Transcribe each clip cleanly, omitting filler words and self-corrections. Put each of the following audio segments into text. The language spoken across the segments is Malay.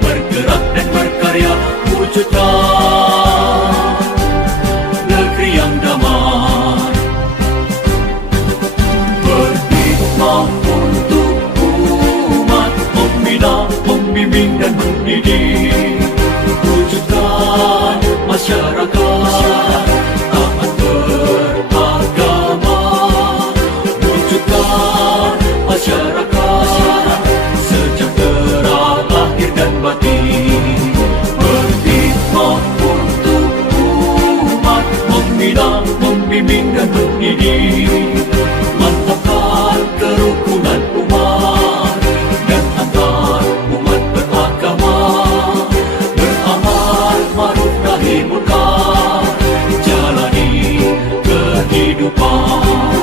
bergerak dan berkarya, wujudkan negeri yang damai. Berhikmah untuk umat, membina, membimbing dan mendidik, wujudkan masyarakat taat beragama, wujudkan masyarakat sejahtera lahir dan batin. Berhikmah untuk umat, membina, membimbing dan mendidik, mantapkan kerukunan umat dan antar umat beragama, beramal ma'ruf nahi munkar, jalani kehidupan.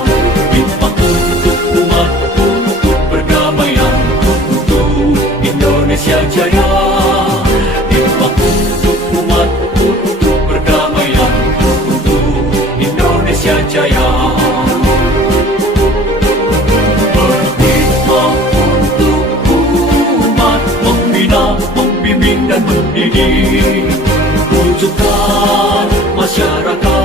Hikmah untuk umat, untuk perdamaian, untuk Indonesia Jaya. Hikmah untuk umat, untuk perdamaian, untuk Indonesia Jaya. Berhikmah untuk umat, membina, membimbing dan mendidik, wujudkan masyarakat